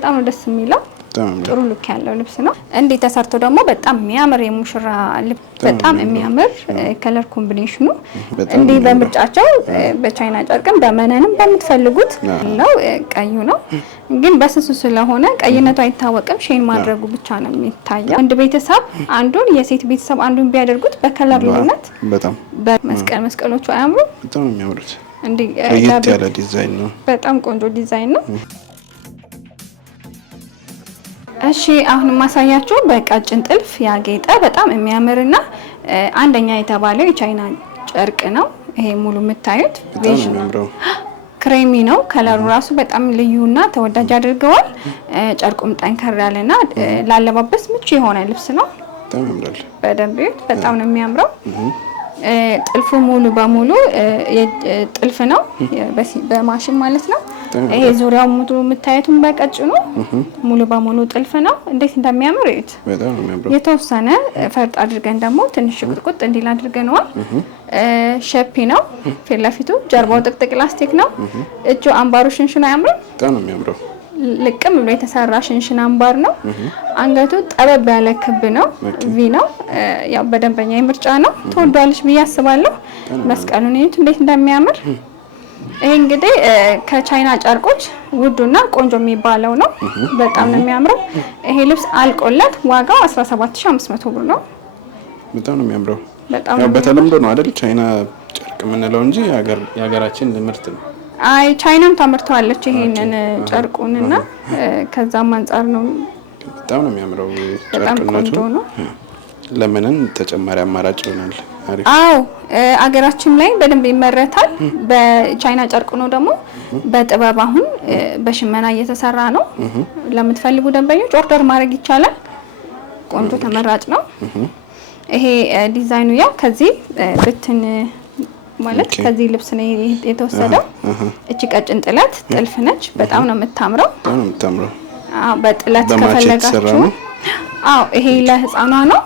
በጣም ነው ደስ የሚለው። ጥሩ ሉክ ያለው ልብስ ነው። እንዴ ተሰርቶ ደግሞ በጣም የሚያምር የሙሽራ ልብስ በጣም የሚያምር ከለር ኮምቢኔሽኑ እንዴ በምርጫቸው በቻይና ጨርቅም በመነንም በምትፈልጉት ነው። ቀዩ ነው ግን በስሱ ስለሆነ ቀይነቱ አይታወቅም። ሼን ማድረጉ ብቻ ነው የሚታየው። ወንድ ቤተሰብ አንዱን የሴት ቤተሰብ አንዱን ቢያደርጉት በከለር ልዩነት በጣም መስቀሎቹ አያምሩ? በጣም የሚያምሩት እንዴ ያለ ዲዛይን ነው። በጣም ቆንጆ ዲዛይን ነው። እሺ አሁን ማሳያችሁ በቀጭን ጥልፍ ያጌጠ በጣም የሚያምርና አንደኛ የተባለው የቻይና ጨርቅ ነው። ይሄ ሙሉ የምታዩት ቬዥን ክሬሚ ነው። ከለሩ ራሱ በጣም ልዩና ተወዳጅ አድርገዋል። ጨርቁም ጠንከር ያለና ላለባበስ ምቹ የሆነ ልብስ ነው። በጣም ያምራል። በደንብ በጣም ነው የሚያምረው። ጥልፉ ሙሉ በሙሉ ጥልፍ ነው በማሽን ማለት ነው። ይሄ ዙሪያው ሙሉ የምታዩት በቀጭኑ ሙሉ በሙሉ ጥልፍ ነው። እንዴት እንደሚያምር እዩት። በጣም ነው የሚያምረው። የተወሰነ ፈርጥ አድርገን ደግሞ ትንሽ ቁጥቁጥ እንዲል አድርገነዋል። ሸፒ ነው ፊት ለፊቱ። ጀርባው ጥቅጥቅ ላስቲክ ነው። እጁ አምባሩ ሽንሽን አያምርም? በጣም ነው የሚያምረው። ልቅም ብሎ የተሰራ ሽንሽን አምባር ነው። አንገቱ ጠበብ ያለ ክብ ነው። ቪ ነው። ያው በደንበኛ ምርጫ ነው። ተወዷልሽ ብዬ አስባለሁ። መስቀሉን እዩት እንዴት እንደሚያምር። ይሄ እንግዲህ ከቻይና ጨርቆች ውዱና ቆንጆ የሚባለው ነው። በጣም ነው የሚያምረው። ይሄ ልብስ አልቆለት ዋጋው 17500 ብር ነው። በጣም ነው የሚያምረው። ያው በተለምዶ ነው አይደል ቻይና ጨርቅ የምንለው እንጂ የሀገራችን ምርት ነው። አይ ቻይናም ታመርተዋለች ይሄንን ጨርቁንና ከዛም አንፃር ነው። በጣም ነው የሚያምረው ጨርቅነቱ ነው። ለምንን ተጨማሪ አማራጭ ይሆናል። አሪፍ። አዎ አገራችን ላይ በደንብ ይመረታል። በቻይና ጨርቁ ነው ደግሞ በጥበብ አሁን በሽመና እየተሰራ ነው። ለምትፈልጉ ደንበኞች ኦርደር ማድረግ ይቻላል። ቆንጆ ተመራጭ ነው። ይሄ ዲዛይኑ ያው ከዚህ ብትን ማለት ከዚህ ልብስ ነው የተወሰደው። እቺ ቀጭን ጥለት ጥልፍ ነች። በጣም ነው የምታምረው። በጣም ነው የምታምረው። አዎ በጥለት ከፈለጋችሁ አዎ ይሄ ለህፃኗ ነው።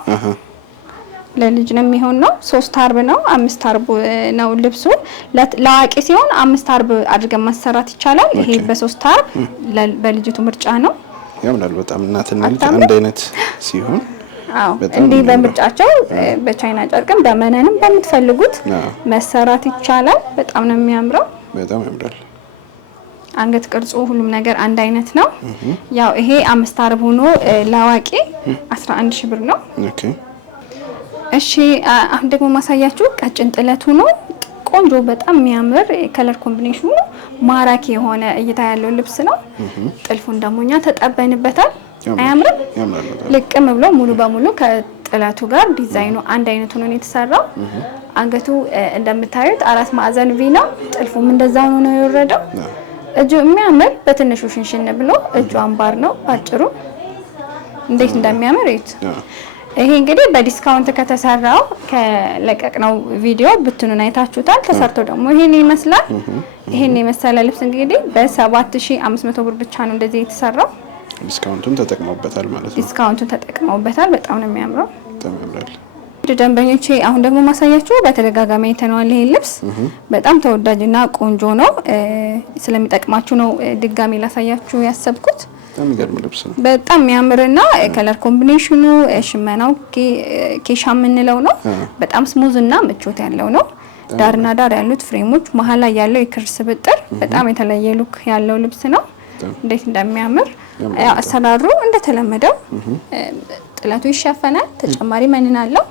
ለልጅ ነው የሚሆን ነው። 3 አርብ ነው 5 አርብ ነው ልብሱ። ለአዋቂ ሲሆን 5 አርብ አድርገን ማሰራት ይቻላል። ይሄ በ3 አርብ በልጅቱ ምርጫ ነው። ያምራል በጣም እናትና ልጅ አንድ አይነት ሲሆን አዎ እንዴ በምርጫቸው በቻይና ጨርቅም በመነንም በምትፈልጉት መሰራት ይቻላል። በጣም ነው የሚያምረው። በጣም ያምራል። አንገት ቅርጹ ሁሉም ነገር አንድ አይነት ነው። ያው ይሄ 5 አርብ ሆኖ ለአዋቂ 11000 ብር ነው። ኦኬ እሺ አሁን ደግሞ ማሳያችሁ ቀጭን ጥለቱ ነው። ቆንጆ በጣም የሚያምር ከለር ኮምቢኔሽኑ ማራኪ የሆነ እይታ ያለው ልብስ ነው። ጥልፉን ደግሞ እኛ ተጠበንበታል። አያምርም? ልቅም ብሎ ሙሉ በሙሉ ከጥለቱ ጋር ዲዛይኑ አንድ አይነት ሆኖ ነው የተሰራው። አንገቱ እንደምታዩት 4 ማዕዘን ቪ ነው። ጥልፉም እንደዛው ነው የወረደው። እጁ የሚያምር በትንሹ ሽንሽን ብሎ እጁ አምባር ነው። ባጭሩ እንዴት እንደሚያምር እዩት። ይሄ እንግዲህ በዲስካውንት ከተሰራው ከለቀቅነው ቪዲዮ ብትኑን አይታችሁታል። ተሰርቶ ደግሞ ይሄን ይመስላል። ይሄን የመሰለ ልብስ እንግዲህ በ7500 ብር ብቻ ነው እንደዚህ የተሰራው። ዲስካውንቱን ተጠቅመውበታል ማለት ነው። ዲስካውንቱን ተጠቅመውበታል። በጣም ነው የሚያምረው። በጣም ያምራል። ደንበኞቼ አሁን ደግሞ ማሳያችሁ በተደጋጋሚ አይተነዋል። ይሄ ልብስ በጣም ተወዳጅና ቆንጆ ነው። ስለሚጠቅማችሁ ነው ድጋሚ ላሳያችሁ ያሰብኩት። በጣም የሚገርም ልብስ ነው። በጣም የሚያምርና ከለር ኮምቢኔሽኑ ሽመናው ኬሻ የምንለው ነው። በጣም ስሙዝ እና ምቾት ያለው ነው። ዳርና ዳር ያሉት ፍሬሞች መሀል ላይ ያለው የክር ስብጥር በጣም የተለየ ሉክ ያለው ልብስ ነው። እንዴት እንደሚያምር አሰራሩ እንደተለመደው ጥለቱ ይሸፈናል። ተጨማሪ መነን አለው።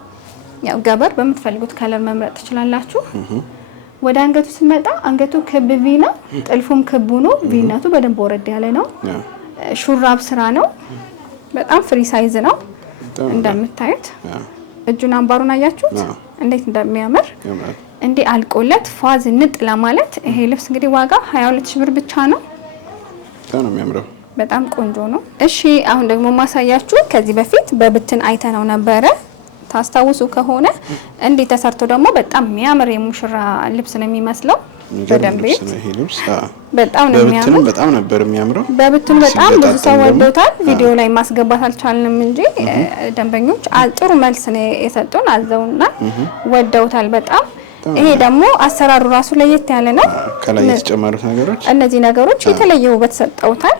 ያው ገበር በምትፈልጉት ከለር መምረጥ ትችላላችሁ። ወደ አንገቱ ስንመጣ አንገቱ ክብ ቪ ነው። ጥልፉም ክቡ ነው። ቪነቱ በደንብ ወረድ ያለ ነው። ሹራብ ስራ ነው። በጣም ፍሪ ሳይዝ ነው እንደምታዩት። እጁን አምባሩን አያችሁት እንዴት እንደሚያምር። እንዴ አልቆለት ፏዝ ንጥ ለማለት ይሄ ልብስ እንግዲህ ዋጋ 22000 ብር ብቻ ነው። በጣም ነው የሚያምረው። በጣም ቆንጆ ነው። እሺ አሁን ደግሞ ማሳያችሁ ከዚህ በፊት በብትን አይተነው ነበረ። ታስታውሱ ከሆነ እንዴ ተሰርቶ ደግሞ በጣም የሚያምር የሙሽራ ልብስ ነው የሚመስለው። በደንብ ይሄ ልብስ በጣም ነው የሚያምረው። በጣም ነበር የሚያምረው። በብትን በጣም ብዙ ሰው ወዶታል። ቪዲዮ ላይ ማስገባት አልቻልንም እንጂ ደንበኞች ጥሩ መልስ ነው የሰጡን። አዘውና ወደውታል በጣም። ይሄ ደግሞ አሰራሩ ራሱ ለየት ያለ ነው። ከላይ የተጨመሩት ነገሮች እነዚህ ነገሮች የተለየ ውበት ሰጠውታል።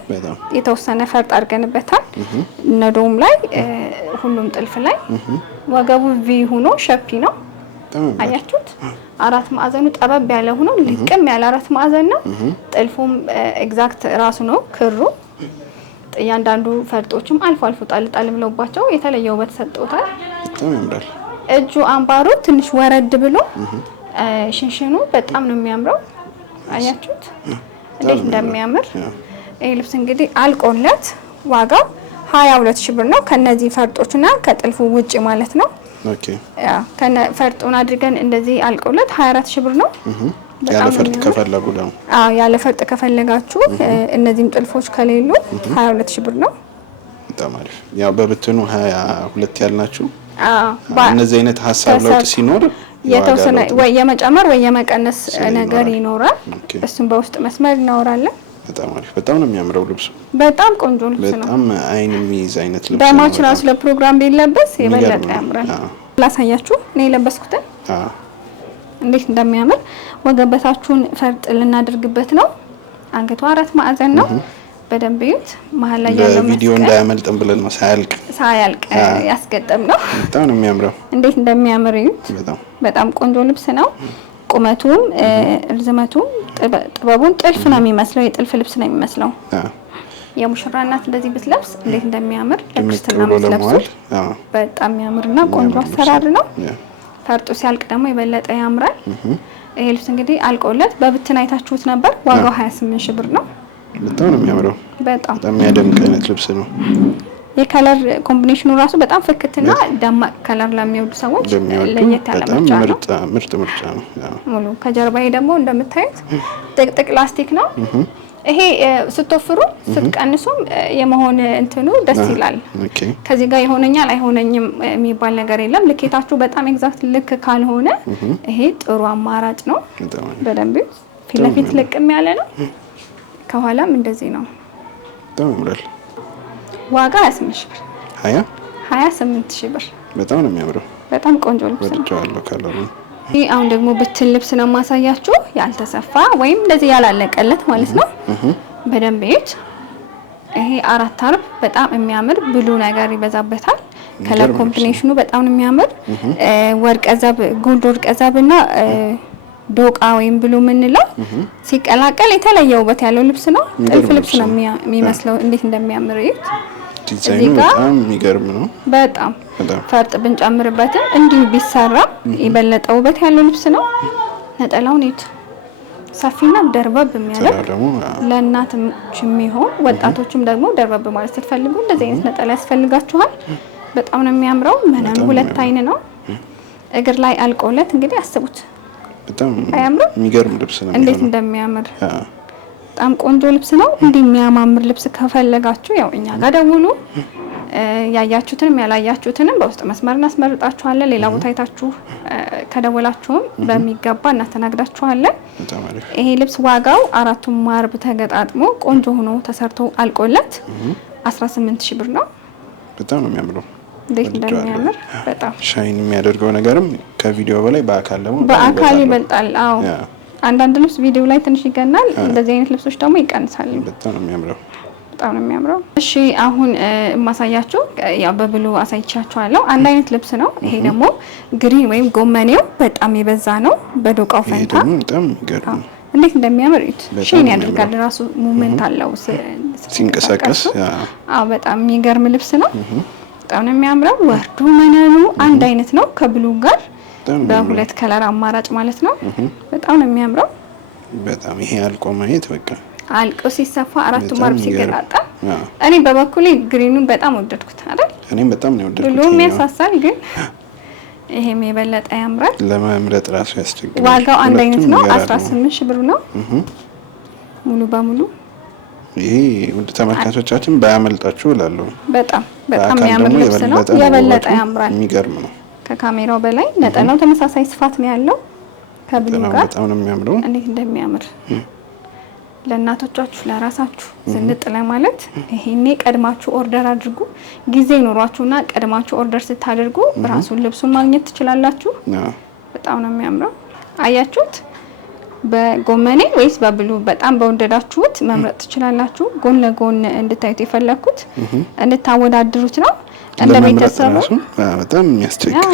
የተወሰነ ፈርጥ አድርገንበታል። ነዶም ላይ ሁሉም ጥልፍ ላይ ወገቡ ቪ ሆኖ ሸፒ ነው። አያችሁት? አራት ማዕዘኑ ጠበብ ያለ ሆኖ ልቅም ያለ አራት ማዕዘን ነው። ጥልፉም ኤግዛክት ራሱ ነው ክሩ። እያንዳንዱ ፈርጦችም አልፎ አልፎ ጣል ጣል ብለውባቸው የተለየ ውበት ሰጠውታል። በጣም ያምራል። እጁ አምባሩ ትንሽ ወረድ ብሎ ሽንሽኑ በጣም ነው የሚያምረው። አያችሁት እንዴት እንደሚያምር። ይሄ ልብስ እንግዲህ አልቆለት ዋጋው 22,000 ብር ነው ከነዚህ ፈርጦችና ከጥልፉ ውጪ ማለት ነው። ኦኬ ያ ከነ ፈርጡን አድርገን እንደዚህ አልቆለት 24,000 ብር ነው። ያለ ፈርጥ ከፈለጉ ደግሞ ያለ ፈርጥ ከፈለጋችሁ እነዚህም ጥልፎች ከሌሉ 22,000 ብር ነው። በጣም አሪፍ። ያው በብትኑ 22 ያልናችሁ እነዚህ አይነት ሀሳብ ለውጥ ሲኖር የተወሰነ ወይ የመጨመር ወይ የመቀነስ ነገር ይኖራል። እሱም በውስጥ መስመር እናወራለን። በጣም አሪፍ። በጣም ነው የሚያምረው ልብሱ። በጣም ቆንጆ ልብስ ነው። በጣም አይን የሚይዝ አይነት ልብስ ነው። በማች ራሱ ለፕሮግራም ቢለበስ የበለጠ ያምራል። ላሳያችሁ እኔ የለበስኩትን እንዴት እንደሚያምር። ወገበታችሁን ፈርጥ ልናደርግበት ነው። አንገቷ አራት ማዕዘን ነው። በደንብ እዩት። መሀል ላይ ያለው ቪዲዮ እንዳያመልጥም ብለን ነው ሳያልቅ ያስገጠም ነው። በጣም ነው የሚያምረው። እንዴት እንደሚያምር እዩት። በጣም ቆንጆ ልብስ ነው። ቁመቱም ርዝመቱም ጥበቡን ጥልፍ ነው የሚመስለው። የጥልፍ ልብስ ነው የሚመስለው። የሙሽራ እናት እንደዚህ ብትለብስ እንዴት እንደሚያምር ለክርስትና የምትለብሱት በጣም የሚያምርና ቆንጆ አሰራር ነው። ፈርጡ ሲያልቅ ደግሞ የበለጠ ያምራል። ይሄ ልብስ እንግዲህ አልቆለት በብትን አይታችሁት ነበር። ዋጋው 28,000 ብር ነው። በጣም ነው የሚያምረው። በጣም የሚያደምቅ አይነት ልብስ ነው። የከለር ኮምቢኔሽኑ ራሱ በጣም ፍክትና ደማቅ ከለር ለሚወዱ ሰዎች ለየት ያለ ምርጥ ምርጫ ነው። ሙሉ ከጀርባዬ ደግሞ እንደምታዩት ጥቅጥቅ ላስቲክ ነው። ይሄ ስትወፍሩ ስትቀንሱም የመሆን እንትኑ ደስ ይላል። ከዚህ ጋር ይሆነኛል አይሆነኝም የሚባል ነገር የለም። ልኬታችሁ በጣም ኤግዛክት ልክ ካልሆነ ይሄ ጥሩ አማራጭ ነው። በደንብ ፊት ለፊት ልቅም ያለ ነው። ከኋላም እንደዚህ ነው። በጣም ያምራል። ዋጋ 28,000 ብር 28,000 ብር። በጣም ነው የሚያምረው። በጣም ቆንጆ ልብስ ነው። ወድጄዋለሁ ከለሩ። ይሄ አሁን ደግሞ ብትን ልብስ ነው ማሳያችሁ። ያልተሰፋ ወይም እንደዚህ ያላለቀለት ማለት ነው። በደንብ እዩት። ይሄ 4 አርብ በጣም የሚያምር ብሉ ነገር ይበዛበታል። ከለር ኮምቢኔሽኑ በጣም ነው የሚያምር። ወርቀ ዘብ ጎልድ ወርቀ ዘብና ዶቃ ወይም ብሉ የምንለው ሲቀላቀል የተለየ ውበት ያለው ልብስ ነው። ጥልፍ ልብስ ነው የሚመስለው። እንዴት እንደሚያምር እዩት። ዲዛይኑ በጣም የሚገርም ነው። በጣም ፈርጥ ብንጨምርበትም እንዲሁ ቢሰራ የበለጠ ውበት ያለው ልብስ ነው። ነጠላውን እዩት። ሰፊና ደርበብ የሚያደርግ ለእናቶች የሚሆን ወጣቶችም ደግሞ ደርበብ ማለት ስትፈልጉ እንደዚህ አይነት ነጠላ ያስፈልጋችኋል። በጣም ነው የሚያምረው። መነኑ 2 አይን ነው። እግር ላይ አልቆለት እንግዲህ አስቡት። በጣም የሚገርም ልብስ ነው። እንዴት እንደሚያምር በጣም ቆንጆ ልብስ ነው። እንዲህ የሚያማምር ልብስ ከፈለጋችሁ ያው እኛ ጋር ደውሉ። ያያችሁትንም ያላያችሁትንም በውስጥ መስመር እናስመርጣችኋለን። ሌላ ቦታ አይታችሁ ከደወላችሁም በሚገባ እናስተናግዳችኋለን። ይሄ ልብስ ዋጋው 4ቱም ማርብ ተገጣጥሞ ቆንጆ ሆኖ ተሰርቶ አልቆለት 18,000 ብር ነው። በጣም ነው የሚያምረው። እንዴት እንደሚያምር በጣም ሻይን የሚያደርገው ነገርም ከቪዲዮ በላይ በአካል ይበልጣል። አዎ አንዳንድ ልብስ ቪዲዮ ላይ ትንሽ ይገናል። እንደዚህ አይነት ልብሶች ደግሞ ይቀንሳሉ። በጣም ነው የሚያምረው። በጣም ነው የሚያምረው። እሺ አሁን የማሳያችሁ ያው በብሉ አሳይቻችኋለሁ። አንድ አይነት ልብስ ነው። ይሄ ደግሞ ግሪን ወይም ጎመኔው በጣም የበዛ ነው። በዶቃው ፈንታ በጣም ይገርም እንዴት እንደሚያምር እዩት። ሼን ያደርጋል ራሱ ሙቭመንት አለው ሲንቀሳቀስ። አዎ በጣም የሚገርም ልብስ ነው። በጣም ነው የሚያምረው። ወርዱ መነኑ አንድ አይነት ነው ከብሉ ጋር በሁለት ከለር አማራጭ ማለት ነው። በጣም ነው የሚያምረው። በጣም ይሄ አልቆ ማየት በቃ አልቆ ሲሰፋ 4ቱም ማርብ ሲገጣጣም እኔ በበኩሌ ግሪኑን በጣም ወደድኩት አይደል? እኔም በጣም ነው ወደድኩት። ብሉም ያሳሳል ግን ይሄም የበለጠ ያምራል። ለመምረጥ ራሱ ያስቸግራል። ዋጋው አንድ አይነት ነው። 18,000 ብር ነው ሙሉ በሙሉ። ይሄ ውድ ተመልካቾቻችን ባያመልጣችሁ እላለሁ። በጣም የሚያምር ልብስ ነው። የበለጠ ያምራል። የሚገርም ነው። ከካሜራው በላይ ነጠላው ተመሳሳይ ስፋት ነው ያለው ከብሉ ጋር። በጣም ነው የሚያምረው። እንዴት እንደሚያምር ለእናቶቻችሁ ለራሳችሁ ዝንጥ ለማለት ይሄኔ ቀድማችሁ ኦርደር አድርጉ። ጊዜ ኖሯችሁና ቀድማችሁ ኦርደር ስታደርጉ ራሱን ልብሱን ማግኘት ትችላላችሁ። በጣም ነው የሚያምረው። አያችሁት? በጎመኔ ወይስ በብሉ በጣም በወደዳችሁት መምረጥ ትችላላችሁ። ጎን ለጎን እንድታዩት የፈለኩት እንድታወዳድሩት ነው። እንደ ቤተሰብ በጣም የሚያስቸግር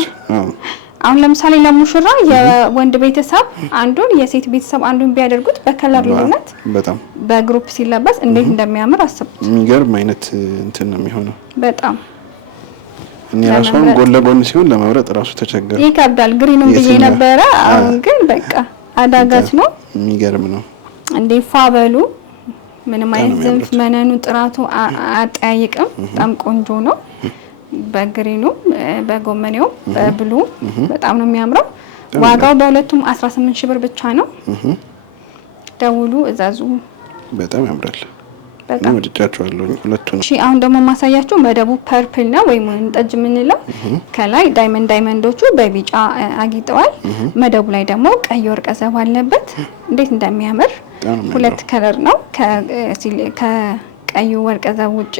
አሁን ለምሳሌ ለሙሽራ የወንድ ቤተሰብ አንዱን የሴት ቤተሰብ አንዱን ቢያደርጉት በከለር ልዩነት በጣም በግሩፕ ሲለበስ እንዴት እንደሚያምር አስቡት። የሚገርም አይነት እንትን ነው የሚሆነው። በጣም እኔ ራሱን ጎን ለጎን ሲሆን ለመምረጥ ራሱ ተቸገረ። ይከብዳል። ግሪኑን ብዬ ነበረ። አሁን ግን በቃ አዳጋች ነው። የሚገርም ነው። እንዴ ፋበሉ ምንም አይነት ዝንፍ መነኑ ጥራቱ አጠያይቅም። በጣም ቆንጆ ነው። በግሪኑ በጎመኔው በብሉ በጣም ነው የሚያምረው። ዋጋው በሁለቱም 18 ሺህ ብር ብቻ ነው። ደውሉ፣ እዛዙ። በጣም ያምራል። በጣም ወድጃቸዋለሁ ሁለቱን። እሺ አሁን ደግሞ ማሳያችሁ መደቡ ፐርፕል ነው ወይም ጠጅ የምንለው። ከላይ ዳይመንዶቹ በቢጫ አጊጠዋል። መደቡ ላይ ደግሞ ቀይ ወርቀ ዘብ አለበት። እንዴት እንደሚያምር ሁለት ከለር ነው ከቀዩ ወርቀ ዘብ ውጪ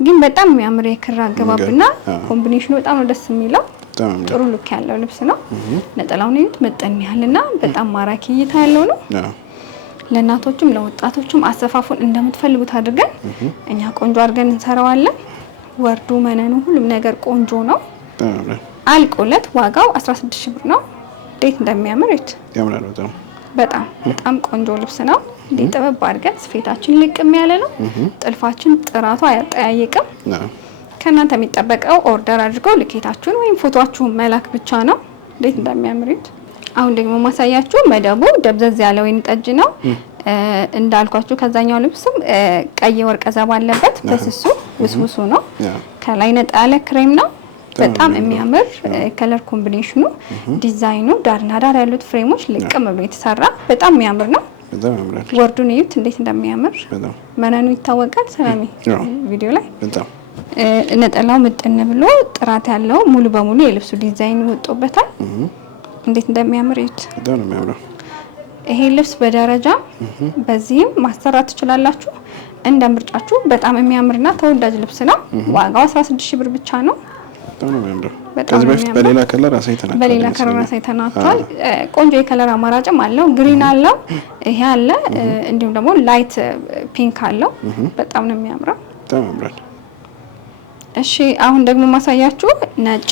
ግን በጣም የሚያምር የክር አገባብና ኮምቢኔሽኑ በጣም ነው ደስ የሚለው። ጥሩ ሉክ ያለው ልብስ ነው። ነጠላውን እዩት፣ መጠን ያህልና በጣም ማራኪ እይታ ያለው ነው። ለእናቶችም ለወጣቶችም አሰፋፉን እንደምትፈልጉት አድርገን እኛ ቆንጆ አድርገን እንሰራዋለን። ወርዱ መነኑ ሁሉም ነገር ቆንጆ ነው። አልቆለት ዋጋው 16 ሺህ ብር ነው። እንዴት እንደሚያምር እዩት። ያምራል። በጣም ቆንጆ ልብስ ነው። እንዴ ጥበብ አድርገን ስፌታችን ልቅም ያለ ነው። ጥልፋችን ጥራቱ አያጠያይቅም። ከእናንተ የሚጠበቀው ኦርደር አድርገው ልኬታችሁን ወይም ፎቶአችሁን መላክ ብቻ ነው። እንዴት እንደሚያምሩት። አሁን ደግሞ ማሳያችሁ መደቡ ደብዘዝ ያለ ወይን ጠጅ ነው። እንዳልኳችሁ ከዛኛው ልብስም ቀይ ወርቀ ዘብ አለበት። በስሱ ውስውሱ ነው። ከላይ ነጣ ያለ ክሬም ነው። በጣም የሚያምር ከለር ኮምቢኔሽኑ፣ ዲዛይኑ፣ ዳርና ዳር ያሉት ፍሬሞች ልቅም ብሎ የተሰራ በጣም የሚያምር ነው። በጣም ያምራል። ወርዱን እዩት እንዴት እንደሚያምር። መነኑ ይታወቃል ሰላሚ ቪዲዮ ላይ። ነጠላው ምጥን ብሎ ጥራት ያለው ሙሉ በሙሉ የልብሱ ዲዛይን ወጥቶበታል። እንዴት እንደሚያምር እዩት። በጣም ነው የሚያምረው። ይሄ ልብስ በደረጃ በዚህም ማሰራት ትችላላችሁ እንደ ምርጫችሁ። በጣም የሚያምርና ተወዳጅ ልብስ ነው። ዋጋው 16 ሺህ ብር ብቻ ነው። በጣም ነው የሚያምረው። ከዚህ በፊት በሌላ ከለር አሳይተናል። ቆንጆ የከለር አማራጭም አለው። ግሪን አለው፣ ይሄ አለ፣ እንዲሁም ደግሞ ላይት ፒንክ አለው። በጣም ነው የሚያምረው። በጣም ያምራል። እሺ አሁን ደግሞ ማሳያችሁ ነጭ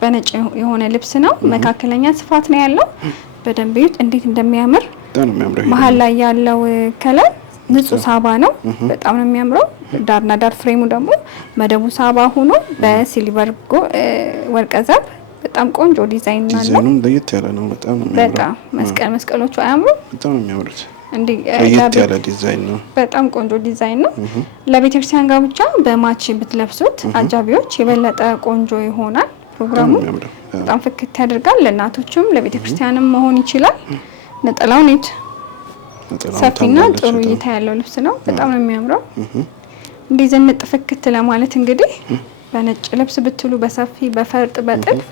በነጭ የሆነ ልብስ ነው። መካከለኛ ስፋት ነው ያለው። በደንብ እዩት እንዴት እንደሚያምር። በጣም ነው የሚያምረው። መሀል ላይ ያለው ከለር ንጹህ ሳባ ነው። በጣም ነው የሚያምረው። ዳርና ዳር ፍሬሙ ደግሞ መደቡ ሳባ ሆኖ በሲልቨር ወርቀ ዘብ በጣም ቆንጆ ዲዛይን ነው። ዲዛይኑም ለየት ያለ ነው። በጣም ነው የሚያምረው። በጣም መስቀሎቹ አያምሩ? በጣም ነው የሚያምሩት። ለየት ያለ ዲዛይን ነው። በጣም ቆንጆ ዲዛይን ነው። ለቤተክርስቲያን ጋብቻ በማች ብትለብሱት አጃቢዎች የበለጠ ቆንጆ ይሆናል። ፕሮግራሙ በጣም ፍክት ያደርጋል። ለእናቶችም ለቤተክርስቲያንም መሆን ይችላል። ነጠላው ኔት ሰፊና ጥሩ እይታ ያለው ልብስ ነው። በጣም ነው የሚያምረው። እንዲህ ዘንጥ ፍክት ለማለት እንግዲህ በነጭ ልብስ ብትሉ በሰፊ በፈርጥ በጥልፍ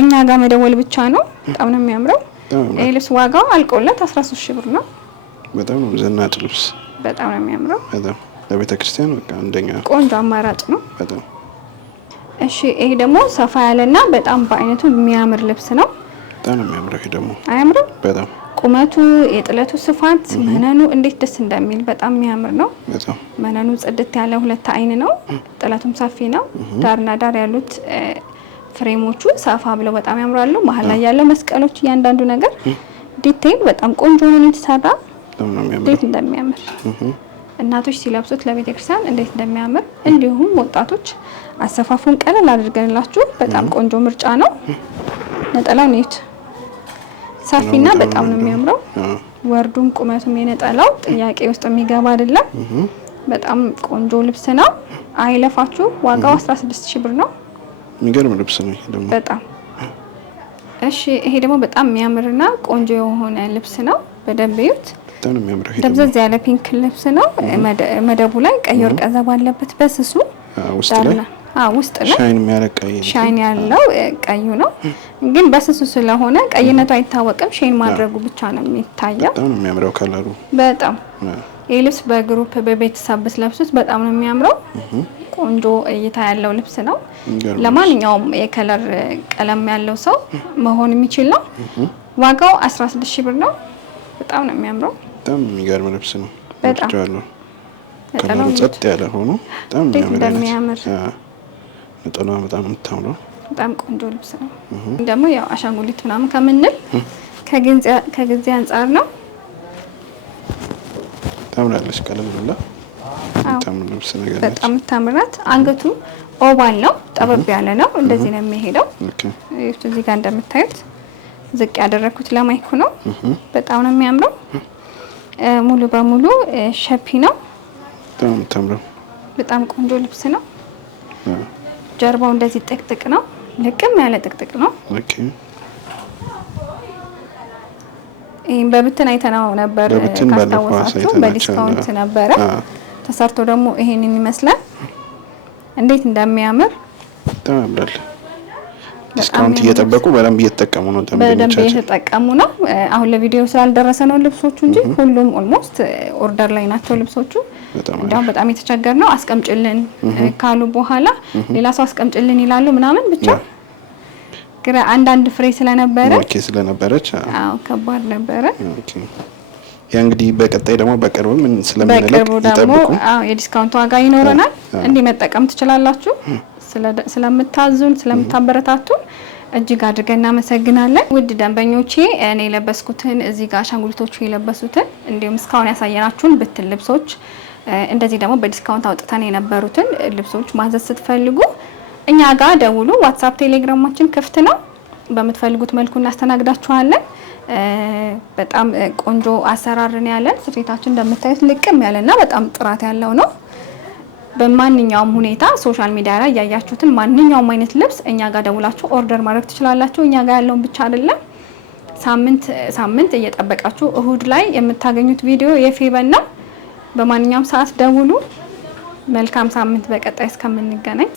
እኛ ጋር መደወል ብቻ ነው። በጣም ነው የሚያምረው። ይሄ ልብስ ዋጋው አልቆለት 13 ሺህ ብር ነው። በጣም ነው ዘናጭ ልብስ። በጣም ነው የሚያምረው። በጣም ለቤተ ክርስቲያን በቃ አንደኛ ቆንጆ አማራጭ ነው። በጣም እሺ። ይሄ ደግሞ ሰፋ ያለና በጣም በአይነቱ የሚያምር ልብስ ነው። በጣም ነው የሚያምረው። ይሄ ደግሞ አያምርም? በጣም ቁመቱ፣ የጥለቱ ስፋት፣ መነኑ እንዴት ደስ እንደሚል በጣም የሚያምር ነው። በጣም መነኑ ጽድት ያለ ሁለት አይን ነው። ጥለቱም ሰፊ ነው። ዳርና ዳር ያሉት ፍሬሞቹ ሰፋ ብለው በጣም ያምራሉ። መሀል ላይ ያለው መስቀሎች እያንዳንዱ ነገር ዲቴይል በጣም ቆንጆ ነው የተሰራ። እንዴት እንደሚያምር እናቶች ሲለብሱት ለቤተክርስቲያን እንዴት እንደሚያምር እንዲሁም ወጣቶች አሰፋፉን ቀለል አድርገንላችሁ በጣም ቆንጆ ምርጫ ነው። ነጠላው ኔት ሰፊና በጣም ነው የሚያምረው። ወርዱም ቁመቱም የነጠላው ጥያቄ ውስጥ የሚገባ አይደለም። በጣም ቆንጆ ልብስ ነው። አይለፋችሁ። ዋጋው 16 ሺህ ብር ነው። የሚገርም ልብስ ነው ደግሞ በጣም። እሺ ይሄ ደግሞ በጣም የሚያምርና ቆንጆ የሆነ ልብስ ነው። በደንብ እዩት። በጣም ነው የሚያምረው። ይሄ ደብዘዝ ያለ ፒንክ ልብስ ነው። መደቡ ላይ ቀይ ወርቀ ዘብ አለበት በስሱ ውስጥ ላይ ውስጥ ላይ ሻይን ያለው ቀዩ ነው። ግን በስሱ ስለሆነ ቀይነቱ አይታወቅም። ሼን ማድረጉ ብቻ ነው የሚታየው። በጣም ነው የሚያምረው ከለሩ። በጣም ይህ ልብስ በግሩፕ በቤተሰብ ብትለብሱት በጣም ነው የሚያምረው። ቆንጆ እይታ ያለው ልብስ ነው። ለማንኛውም የከለር ቀለም ያለው ሰው መሆን የሚችል ነው። ዋጋው 16000 ብር ነው። በጣም ነው የሚያምረው። በጣም የሚገርም ልብስ ነው። በጣም ከለሩ ጸጥ ያለ ሆኖ በጣም የሚያምር ነጠላዋ በጣም የምታምረው በጣም ቆንጆ ልብስ ነው። ደግሞ ያው አሻንጉሊት ምናምን ከምንል ከጊዜ አንጻር ነው። ታምራለች። ቀለም ብላ በጣም ልብስ ነገር ነች። በጣም ታምራት። አንገቱ ኦቫል ነው፣ ጠበብ ያለ ነው። እንደዚህ ነው የሚሄደው። እዚህ ጋር እንደምታዩት ዝቅ ያደረኩት ለማይኩ ነው። በጣም ነው የሚያምረው። ሙሉ በሙሉ ሸፒ ነው። በጣም ታምራው። በጣም ቆንጆ ልብስ ነው። ጀርባው እንደዚህ ጥቅጥቅ ነው፣ ልቅም ያለ ጥቅጥቅ ነው። ኦኬ ይሄን በብትን አይተናው ነበር ካስታወሳችሁ፣ በዲስካውንት ነበረ ተሰርቶ ደግሞ ይሄንን ይመስላል። እንዴት እንደሚያምር በጣም ያምራል። ዲስካውንት እየጠበቁ በደንብ እየተጠቀሙ ነው። በደንብ እየተጠቀሙ ነው። አሁን ለቪዲዮ ስላልደረሰ ነው ልብሶቹ እንጂ ሁሉም ኦልሞስት ኦርደር ላይ ናቸው ልብሶቹ። በጣም የተቸገር ነው። አስቀምጭልን ካሉ በኋላ ሌላ ሰው አስቀምጭልን ይላሉ ምናምን ብቻ ግራ አንዳንድ ፍሬ ስለነበረ ስለነበረች ከባድ ነበረ። ያ እንግዲህ በቀጣይ ደግሞ በቅርቡ ምን ስለምንለቅ ደግሞ የዲስካውንት ዋጋ ይኖረናል። እንዲህ መጠቀም ትችላላችሁ። ስለምታዙን ስለምታበረታቱን እጅግ አድርገን እናመሰግናለን። ውድ ደንበኞቼ እኔ የለበስኩትን እዚህ ጋር አሻንጉሊቶቹ የለበሱትን እንዲሁም እስካሁን ያሳየናችሁን ብትን ልብሶች እንደዚህ ደግሞ በዲስካውንት አውጥተን የነበሩትን ልብሶች ማዘዝ ስትፈልጉ እኛ ጋር ደውሉ። ዋትስአፕ፣ ቴሌግራማችን ክፍት ነው። በምትፈልጉት መልኩ እናስተናግዳችኋለን። በጣም ቆንጆ አሰራርን ያለን ስፌታችን እንደምታዩት ልቅም ያለና በጣም ጥራት ያለው ነው። በማንኛውም ሁኔታ ሶሻል ሚዲያ ላይ ያያችሁትን ማንኛውም አይነት ልብስ እኛ ጋር ደውላችሁ ኦርደር ማድረግ ትችላላችሁ። እኛ ጋር ያለውን ብቻ አይደለም፣ ሳምንት እየጠበቃችሁ እሁድ ላይ የምታገኙት ቪዲዮ የፌበን ነው። በማንኛውም ሰዓት ደውሉ። መልካም ሳምንት። በቀጣይ እስከምንገናኝ